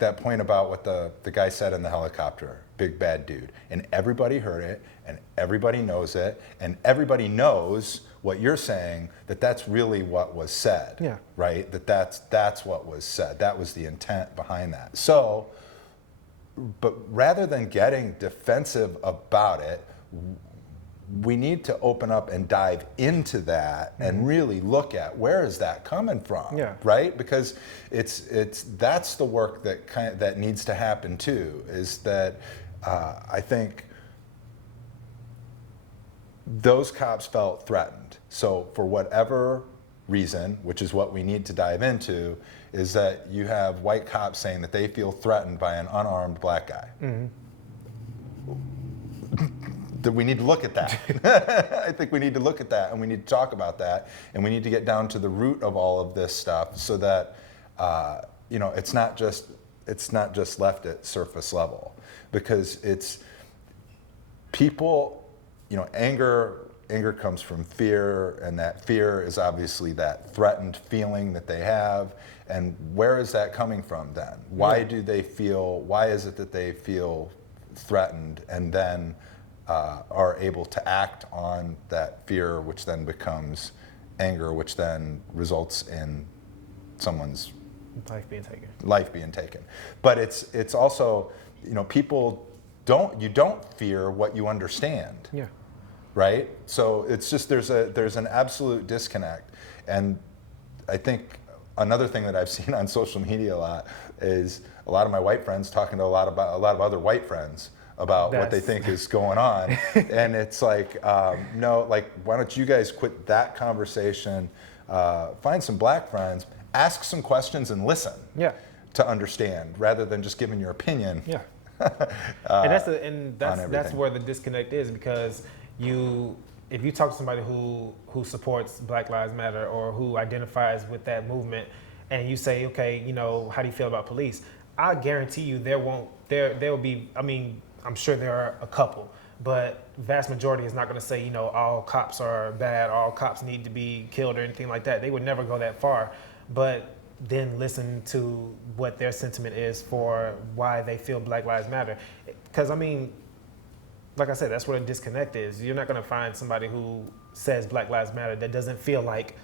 that point about what the guy said in the helicopter, big bad dude, and everybody heard it, and everybody knows it, and everybody knows what you're saying, that's really what was said. Yeah. Right? That's what was said. That was the intent behind that. So, but rather than getting defensive about it, we need to open up and dive into that and really look at where is that coming from, yeah. right? Because that's the work that needs to happen too. Is that I think those cops felt threatened. So for whatever reason, which is what we need to dive into, is that you have white cops saying that they feel threatened by an unarmed black guy. That we need to look at that. I think we need to look at that, and we need to talk about that, and we need to get down to the root of all of this stuff, so that it's not just left at surface level, because it's people. Anger comes from fear, and that fear is obviously that threatened feeling that they have. And where is that coming from then? Why is it that they feel threatened, and then are able to act on that fear, which then becomes anger, which then results in someone's life being taken. But it's also, people don't fear what you understand. Yeah. Right? So it's just there's an absolute disconnect. And I think another thing that I've seen on social media a lot is a lot of my white friends talking to a lot of other white friends about what they think is going on. And it's like, no, like, why don't you guys quit that conversation, find some black friends, ask some questions and listen to understand, rather than just giving your opinion. Yeah. And that's where the disconnect is, because if you talk to somebody who supports Black Lives Matter, or who identifies with that movement, and you say, okay, how do you feel about police? I guarantee you there will be, I'm sure there are a couple, but vast majority is not going to say, all cops are bad, all cops need to be killed, or anything like that. They would never go that far. But then listen to what their sentiment is for why they feel Black Lives Matter. Because, like I said, that's where the disconnect is. You're not going to find somebody who says Black Lives Matter that doesn't feel like,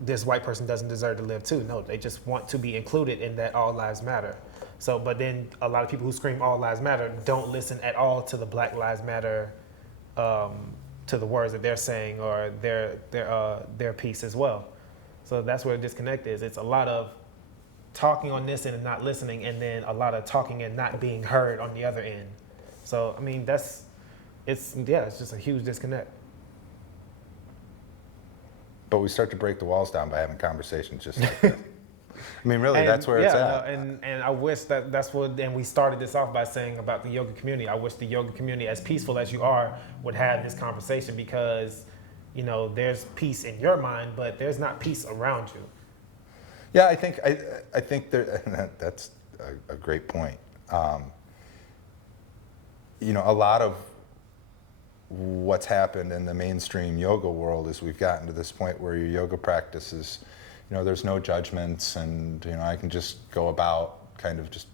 this white person doesn't deserve to live too. No, they just want to be included in that all lives matter. So, but then a lot of people who scream all lives matter don't listen at all to the Black Lives Matter, to the words that they're saying, or their piece as well. So that's where the disconnect is. It's a lot of talking on this end and not listening, and then a lot of talking and not being heard on the other end. So, it's just a huge disconnect. But we start to break the walls down by having conversations just like this. Really, that's where it's at. And I wish that's what, and we started this off by saying about the yoga community. I wish the yoga community, as peaceful as you are, would have this conversation, because, there's peace in your mind, but there's not peace around you. Yeah, I think that's a great point. A lot of what's happened in the mainstream yoga world is we've gotten to this point where your yoga practice is, there's no judgments, and I can just go about kind of just,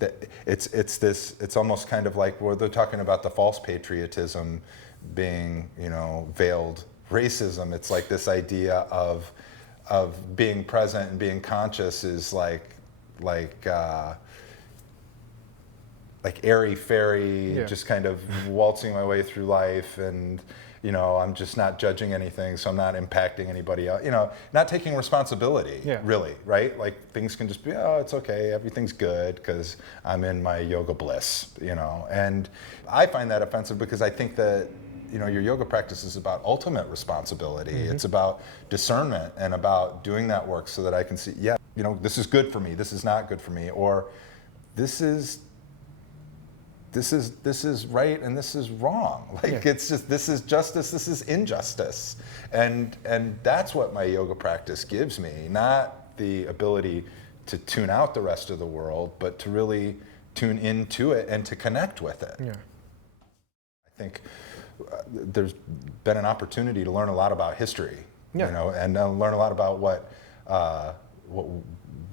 that it's almost kind of like where they're talking about the false patriotism being, veiled racism. It's like this idea of being present and being conscious is like airy-fairy, just kind of waltzing my way through life, and I'm just not judging anything, so I'm not impacting anybody else. Not taking responsibility, really, right? Like, things can just be, oh, it's okay, everything's good because I'm in my yoga bliss, And I find that offensive, because I think that your yoga practice is about ultimate responsibility. Mm-hmm. It's about discernment and about doing that work so that I can see, this is good for me, this is not good for me, or this is right and this is wrong. It's just, this is justice, this is injustice. And that's what my yoga practice gives me, not the ability to tune out the rest of the world, but to really tune into it and to connect with it. Yeah. I think there's been an opportunity to learn a lot about history, and learn a lot about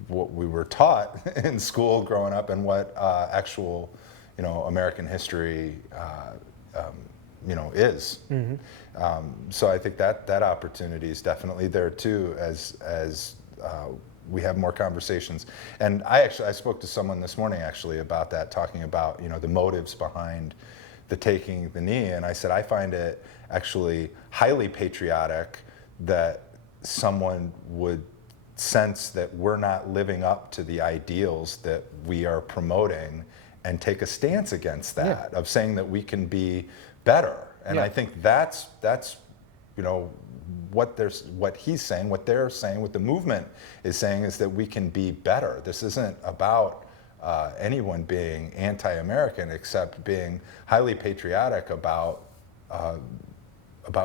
what we were taught in school growing up and what actual, American history, is. So I think that opportunity is definitely there too, as we have more conversations. And I spoke to someone this morning actually about that, talking about the motives behind the taking the knee, and I said I find it actually highly patriotic that someone would sense that we're not living up to the ideals that we are promoting and take a stance against that, of saying that we can be better. And I think that's what he's saying, what they're saying, what the movement is saying is that we can be better. This isn't about anyone being anti-American, except being highly patriotic about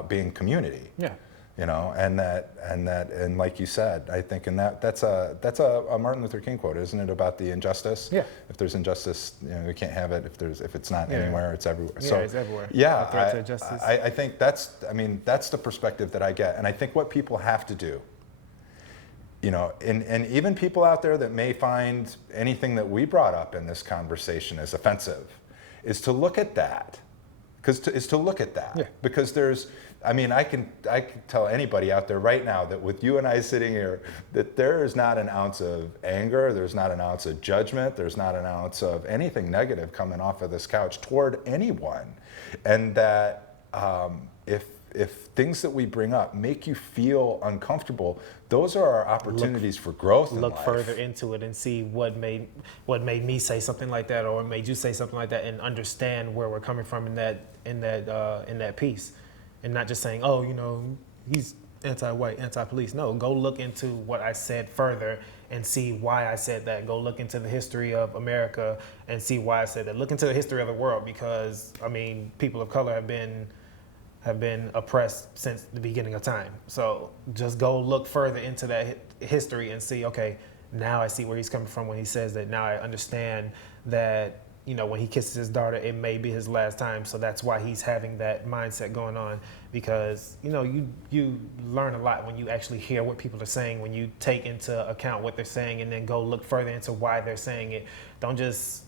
being community. And like you said, I think, and that's a Martin Luther King quote, isn't it, about the injustice? Yeah. If there's injustice, we can't have it. If it's not anywhere, it's everywhere. Yeah, So it's everywhere. yeah, The threat to justice. I think that's the perspective that I get, and I think what people have to do, and even people out there that may find anything that we brought up in this conversation as offensive, is to look at that, because there's. I can tell anybody out there right now that with you and I sitting here, that there is not an ounce of anger, there's not an ounce of judgment, there's not an ounce of anything negative coming off of this couch toward anyone. And that if things that we bring up make you feel uncomfortable, those are our opportunities for growth in life. Look further into it and see what made me say something like that, or made you say something like that, and understand where we're coming from in that piece. And not just saying, he's anti-white, anti-police. No, go look into what I said further and see why I said that. Go look into the history of America and see why I said that. Look into the history of the world, because people of color have been oppressed since the beginning of time. So just go look further into that history and see, okay, now I see where he's coming from when he says that. Now I understand that. When he kisses his daughter, it may be his last time. So that's why he's having that mindset going on, because, you learn a lot when you actually hear what people are saying, when you take into account what they're saying and then go look further into why they're saying it. Don't just,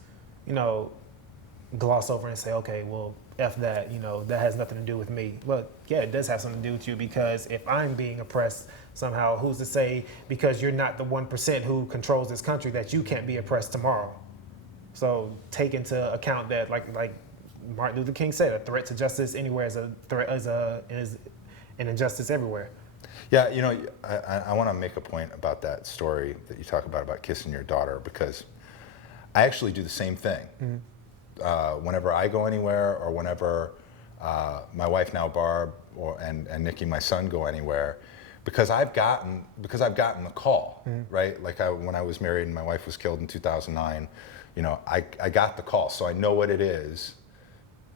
gloss over and say, okay, well, F that, that has nothing to do with me. Well, yeah, it does have something to do with you, because if I'm being oppressed somehow, who's to say, because you're not the 1% who controls this country, that you can't be oppressed tomorrow? So take into account that, like Martin Luther King said, a threat to justice anywhere is a threat, is an injustice everywhere. Yeah, I want to make a point about that story that you talk about kissing your daughter, because I actually do the same thing. Mm-hmm. Whenever I go anywhere, or whenever my wife now, Barb, and Nikki, my son, go anywhere, because I've gotten the call, mm-hmm. right? Like when I was married and my wife was killed in 2009. I got the call, so I know what it is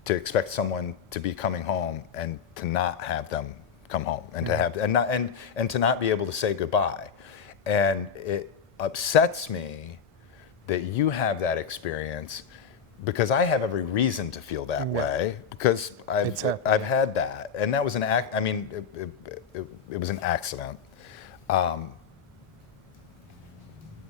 to expect someone to be coming home and to not have them come home, and to have and to not be able to say goodbye. And it upsets me that you have that experience, because I have every reason to feel that way, because I've had that, and that was an act. It was an accident.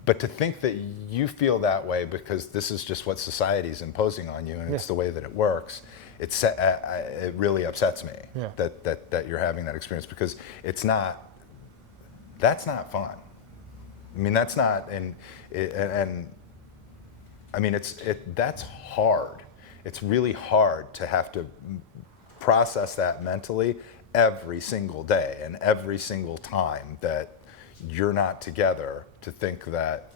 But to think that you feel that way because this is just what society's imposing on you, and it's the way that it works, it really upsets me that you're having that experience, because that's not fun. That's not, that's hard. It's really hard to have to process that mentally every single day and every single time that you're not together, to think that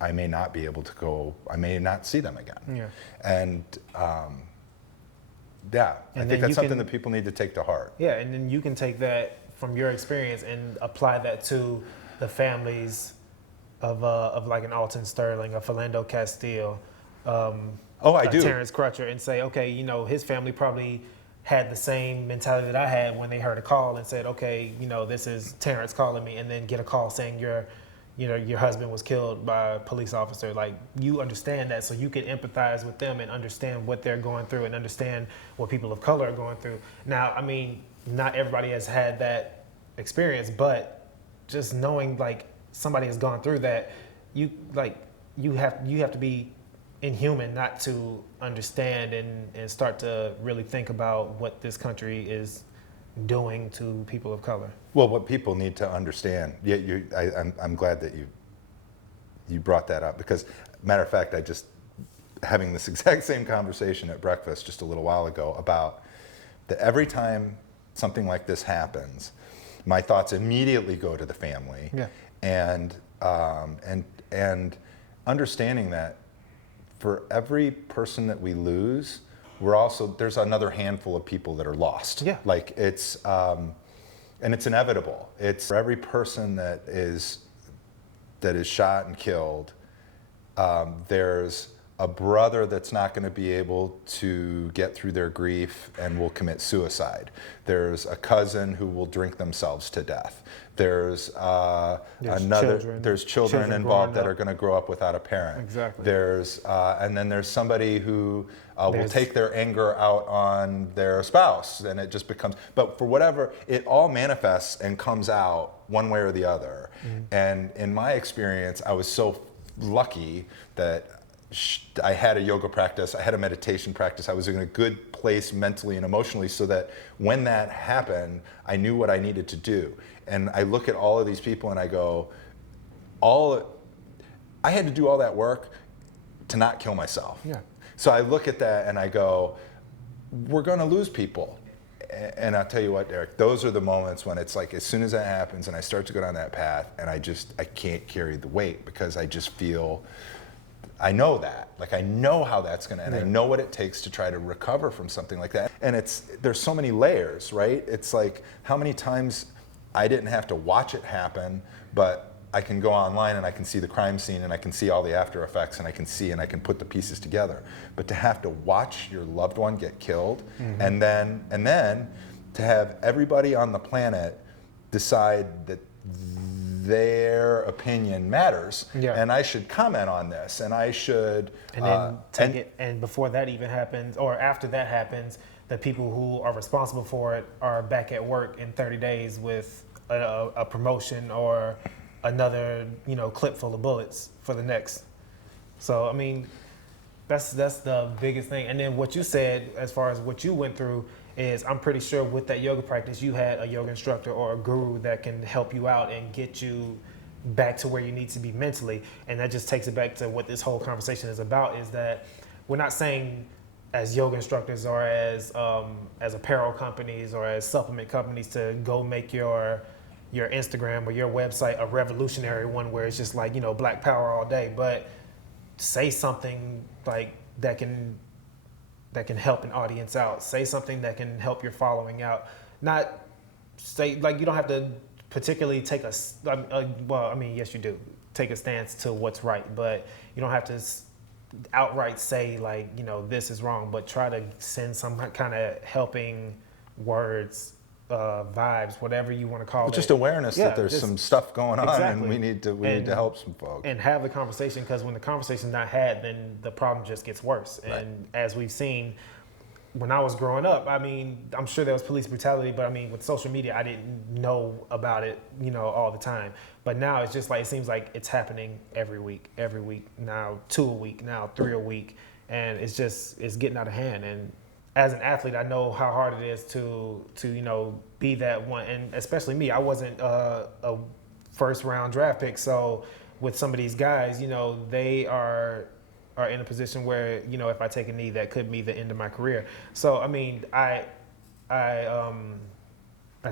I may not be able to go, I may not see them again. Yeah. And I think that's something that people need to take to heart. Yeah, and then you can take that from your experience and apply that to the families of like an Alton Sterling, a Philando Castile, I do. Terrence Crutcher, and say, okay, his family probably had the same mentality that I had when they heard a call and said, okay, this is Terrence calling me, and then get a call saying your husband was killed by a police officer. Like, you understand that, so you can empathize with them and understand what they're going through and understand what people of color are going through. Now, not everybody has had that experience, but just knowing like somebody has gone through that, you have to be inhuman not to understand and start to really think about what this country is doing to people of color. Well, what people need to understand, I'm glad that you brought that up, because matter of fact, I just having this exact same conversation at breakfast just a little while ago about that every time something like this happens, my thoughts immediately go to the family, and understanding that for every person that we lose, there's another handful of people that are lost. Yeah. Like it's and it's inevitable. It's for every person that is shot and killed, there's a brother that's not going to be able to get through their grief and will commit suicide. There's a cousin who will drink themselves to death. There's children involved that are going to grow up without a parent. Exactly. And then there's somebody who will take their anger out on their spouse, and it just becomes. But for whatever, it all manifests and comes out one way or the other. And in my experience, I was so lucky that I had a yoga practice, I had a meditation practice, I was in a good place mentally and emotionally, so that when that happened, I knew what I needed to do. And I look at all of these people and I go, I had to do all that work to not kill myself. Yeah. So I look at that and I go, we're gonna lose people. And I'll tell you what, Derrick, those are the moments when it's like, as soon as that happens and I start to go down that path, and I can't carry the weight, because I just feel, I know that, like I know how that's gonna end. I know what it takes to try to recover from something like that. And there's so many layers, right? It's like, how many times I didn't have to watch it happen, but I can go online and I can see the crime scene and I can see all the after effects, and I can put the pieces together. But to have to watch your loved one get killed, and then to have everybody on the planet decide that their opinion matters, and I should comment on this, and I should, and then take it. And before that even happens, or after that happens, the people who are responsible for it are back at work in 30 days with a promotion or another, clip full of bullets for the next. So I mean, that's the biggest thing. And then what you said, as far as what you went through, is I'm pretty sure with that yoga practice, you had a yoga instructor or a guru that can help you out and get you back to where you need to be mentally. And that just takes it back to what this whole conversation is about, is that we're not saying as yoga instructors or as apparel companies or as supplement companies to go make your Instagram or your website a revolutionary one where it's just like, Black Power all day, but say something like that can help an audience out. Say something that can help your following out. Not say, like, you don't have to particularly take yes you do, take a stance to what's right, but you don't have to outright say, like, this is wrong, but try to send some kind of helping words, vibes, whatever you want to call it. Just awareness that there's some stuff going on, and we need to help some folks. And have the conversation, because when the conversation's not had, then the problem just gets worse. Right. And as we've seen, when I was growing up, I mean, I'm sure there was police brutality, but I mean, with social media, I didn't know about it, all the time. But now it's just like, it seems like it's happening every week, now 2 a week, now 3 a week. And it's getting out of hand. And as an athlete, I know how hard it is to be that one, and especially me. I wasn't a first round draft pick, so with some of these guys, they are in a position where if I take a knee, that could be the end of my career. So I mean, I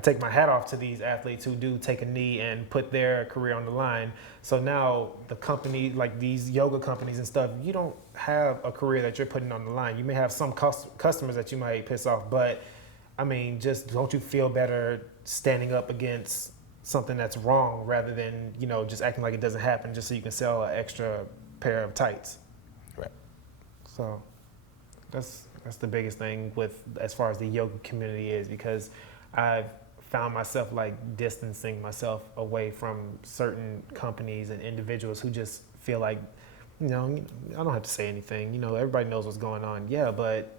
take my hat off to these athletes who do take a knee and put their career on the line. So now the company, like these yoga companies and stuff, you don't have a career that you're putting on the line. You may have some customers that you might piss off, but I mean, just don't you feel better standing up against something that's wrong rather than, just acting like it doesn't happen just so you can sell an extra pair of tights? Right. So that's the biggest thing with as far as the yoga community is, because I've found myself like distancing myself away from certain companies and individuals who just feel like, I don't have to say anything. Everybody knows what's going on. Yeah, but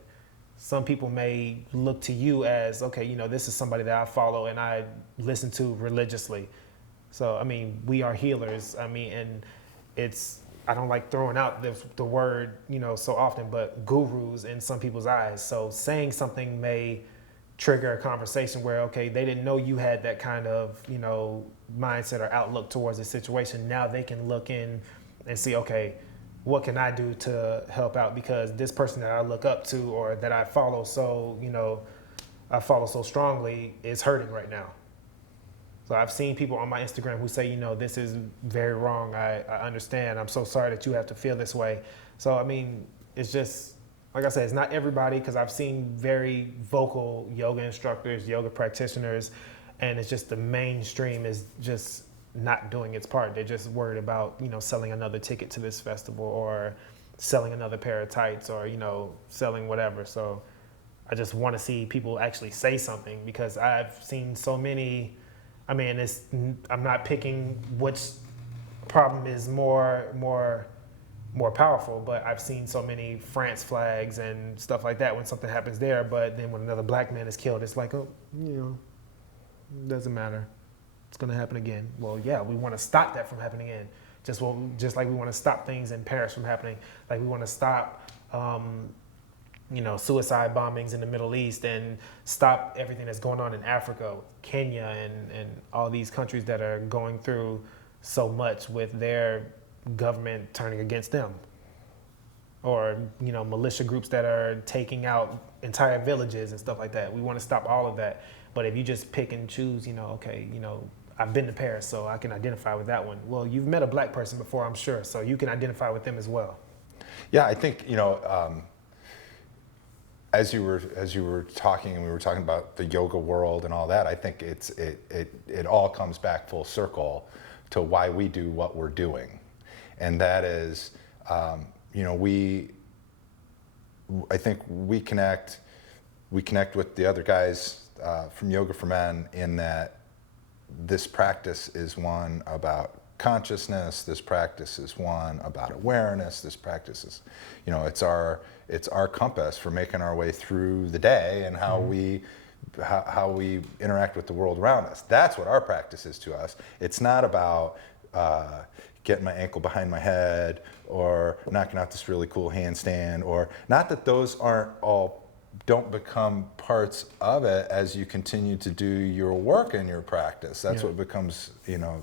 some people may look to you as, okay, this is somebody that I follow and I listen to religiously. So, I mean, we are healers. I mean, and I don't like throwing out the word, so often, but gurus in some people's eyes. So saying something may trigger a conversation where, okay, they didn't know you had that kind of, mindset or outlook towards the situation. Now they can look in and see, okay, what can I do to help out? Because this person that I look up to or that I follow so strongly is hurting right now. So I've seen people on my Instagram who say, this is very wrong. I understand. I'm so sorry that you have to feel this way. So, I mean, it's just, like I said, it's not everybody, because I've seen very vocal yoga instructors, yoga practitioners, and it's just the mainstream is just not doing its part. They're just worried about, selling another ticket to this festival or selling another pair of tights or, selling whatever. So I just want to see people actually say something, because I've seen so many. I mean, I'm not picking which problem is more powerful, but I've seen so many France flags and stuff like that when something happens there. But then when another black man is killed, it's like, it doesn't matter. It's going to happen again. Well, yeah, we want to stop that from happening again. Just like we want to stop things in Paris from happening. Like we want to stop, suicide bombings in the Middle East and stop everything that's going on in Africa, Kenya, and all these countries that are going through so much with their government turning against them. Or, militia groups that are taking out entire villages and stuff like that. We want to stop all of that. But if you just pick and choose, I've been to Paris, so I can identify with that one. Well, you've met a black person before, I'm sure, so you can identify with them as well. Yeah, I think, as you were talking, and we were talking about the yoga world and all that, I think it all comes back full circle to why we do what we're doing, and that is, I think we connect with the other guys from Yoga for Men in that this practice is one about consciousness. This practice is one about awareness. This practice is, it's our compass for making our way through the day and how we interact with the world around us. That's what our practice is to us. It's not about getting my ankle behind my head or knocking out this really cool handstand, or not that those don't become parts of it as you continue to do your work in your practice. That's what becomes,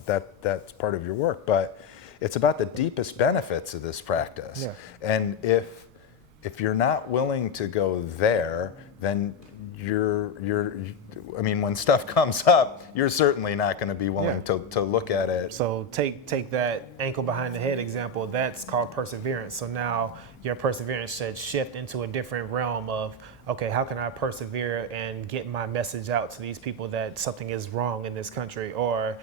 that's part of your work. But it's about the deepest benefits of this practice. Yeah. And if you're not willing to go there, then when stuff comes up, you're certainly not going to be willing to look at it. So take that ankle behind the head example. That's called perseverance. So now your perseverance should shift into a different realm of, okay, how can I persevere and get my message out to these people that something is wrong in this country? Or,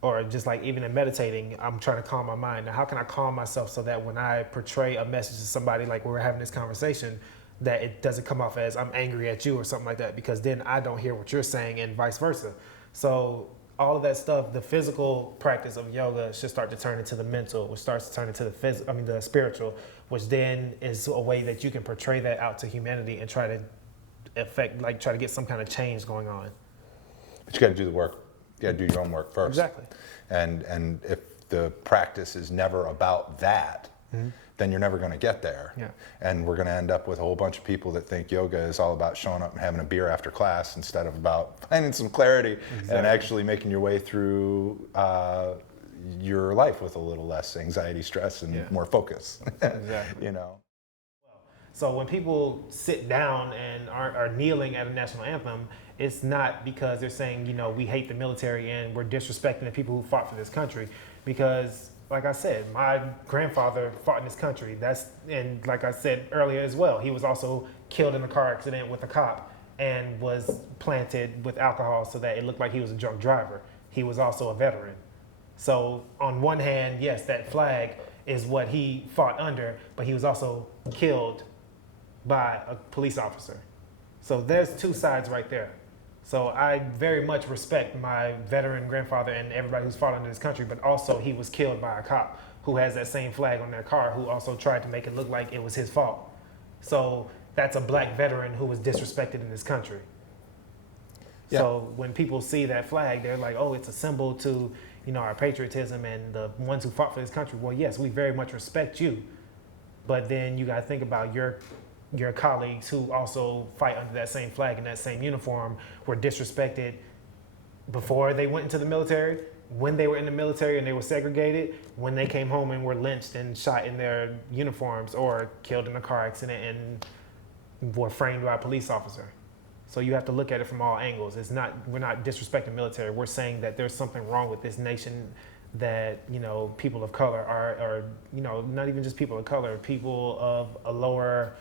or just like even in meditating, I'm trying to calm my mind. Now, how can I calm myself so that when I portray a message to somebody, like we're having this conversation, that it doesn't come off as I'm angry at you or something like that, because then I don't hear what you're saying and vice versa. So all of that stuff, the physical practice of yoga should start to turn into the mental, which starts to turn into the spiritual, which then is a way that you can portray that out to humanity and try to get some kind of change going on. But you got to do the work. You got to do your own work first. Exactly. And if the practice is never about that, then you're never going to get there. Yeah. And we're going to end up with a whole bunch of people that think yoga is all about showing up and having a beer after class instead of about finding some clarity and actually making your way through your life with a little less anxiety, stress, and more focus. Exactly. So when people sit down and are kneeling at a national anthem, it's not because they're saying, we hate the military and we're disrespecting the people who fought for this country. Because, like I said, my grandfather fought in this country. And like I said earlier as well, he was also killed in a car accident with a cop and was planted with alcohol so that it looked like he was a drunk driver. He was also a veteran. So on one hand, yes, that flag is what he fought under, but he was also killed by a police officer. So there's two sides right there. So I very much respect my veteran grandfather and everybody who's fought under this country, but also he was killed by a cop who has that same flag on their car, who also tried to make it look like it was his fault. So that's a black veteran who was disrespected in this country. Yeah. So when people see that flag, they're like, oh, it's a symbol to, our patriotism and the ones who fought for this country. Well, yes, we very much respect you, but then you got to think about your colleagues who also fight under that same flag and that same uniform were disrespected before they went into the military, when they were in the military and they were segregated, when they came home and were lynched and shot in their uniforms or killed in a car accident and were framed by a police officer. So you have to look at it from all angles. We're not disrespecting military. We're saying that there's something wrong with this nation, that people of color are not even just people of color, people of a lower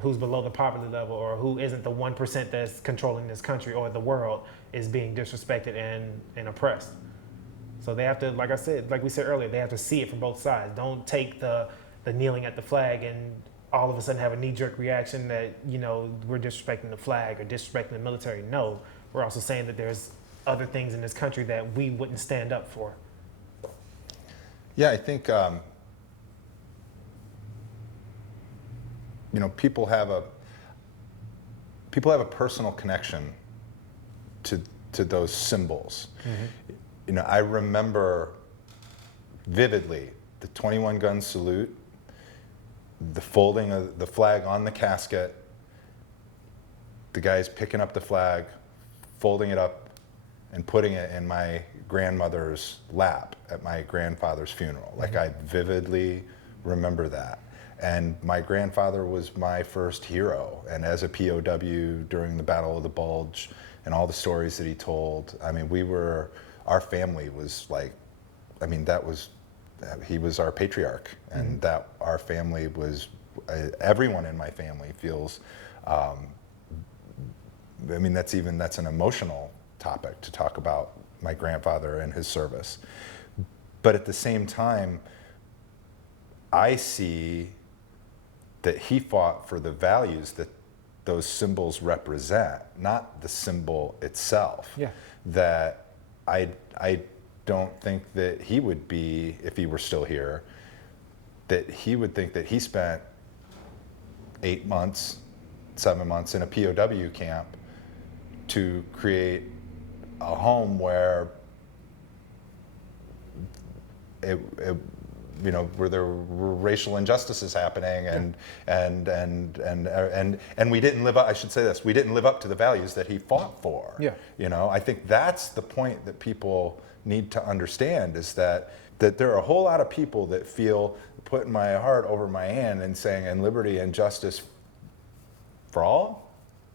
who's below the poverty level, or who isn't the 1% that's controlling this country or the world, is being disrespected and oppressed. So they have to, like we said earlier, they have to see it from both sides. Don't take the kneeling at the flag and all of a sudden have a knee-jerk reaction that we're disrespecting the flag or disrespecting the military. No, we're also saying that there's other things in this country that we wouldn't stand up for. Yeah, I think people have a personal connection to those symbols. Mm-hmm. I remember vividly the 21 gun salute, the folding of the flag on the casket, the guys picking up the flag, folding it up, and putting it in my grandmother's lap at my grandfather's funeral. Mm-hmm. Like, I vividly remember that. And my grandfather was my first hero. And as a POW during the Battle of the Bulge and all the stories that he told, our family was like, he was our patriarch. And mm-hmm. that our family was, everyone in my family feels, that's an emotional topic to talk about my grandfather and his service. But at the same time, I see that he fought for the values that those symbols represent, not the symbol itself. Yeah. That I don't think that he would be, if he were still here, that he would think that he spent 8 months, 7 months in a POW camp to create a home where where there were racial injustices happening, and we didn't live up. I should say this: we didn't live up to the values that he fought for. Yeah. I think that's the point that people need to understand, is that there are a whole lot of people that feel putting my heart over my hand and saying, "and liberty and justice for all."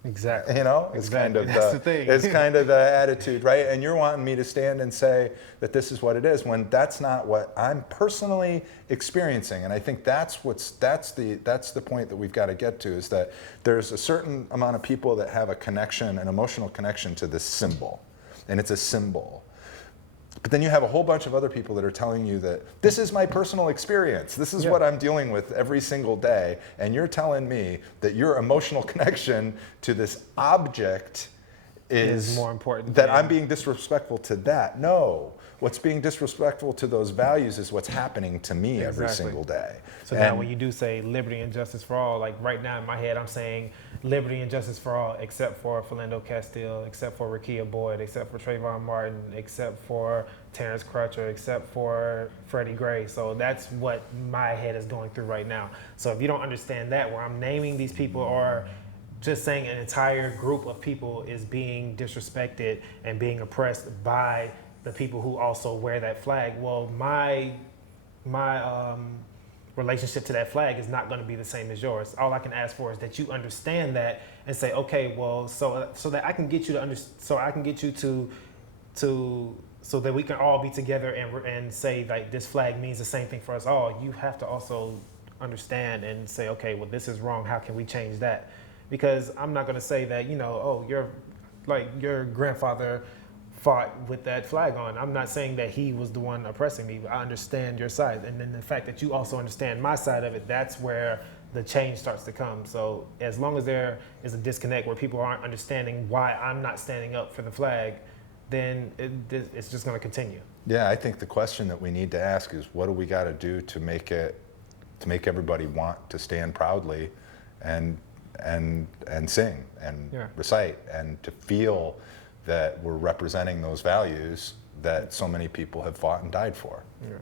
Exactly. It's exactly. kind of the thing. It's kind of the attitude, right? And you're wanting me to stand and say that this is what it is, when that's not what I'm personally experiencing. And I think that's the point that we've got to get to, is that there's a certain amount of people that have a connection, an emotional connection to this symbol, and it's a symbol. But then you have a whole bunch of other people that are telling you that this is my personal experience. This is what I'm dealing with every single day. And you're telling me that your emotional connection to this object is more important. That I'm being disrespectful to that. No. What's being disrespectful to those values is what's happening to me every single day. So now when you do say liberty and justice for all, like right now in my head, I'm saying liberty and justice for all, except for Philando Castile, except for Rekia Boyd, except for Trayvon Martin, except for Terrence Crutcher, except for Freddie Gray. So that's what my head is going through right now. So if you don't understand that, where I'm naming these people, or just saying an entire group of people is being disrespected and being oppressed by the people who also wear that flag, well, my relationship to that flag is not going to be the same as yours. All I can ask for is that you understand that and say, okay, well, so that I can get you to so that we can all be together and say, like, this flag means the same thing for us all. You have to also understand and say, okay, well, this is wrong. How can we change that? Because I'm not going to say that, your grandfather fought with that flag on. I'm not saying that he was the one oppressing me. I understand your side. And then the fact that you also understand my side of it, that's where the change starts to come. So as long as there is a disconnect where people aren't understanding why I'm not standing up for the flag, then it's just going to continue. Yeah, I think the question that we need to ask is, what do we got to do to make everybody want to stand proudly and sing and recite, and to feel that we're representing those values that so many people have fought and died for. Yeah.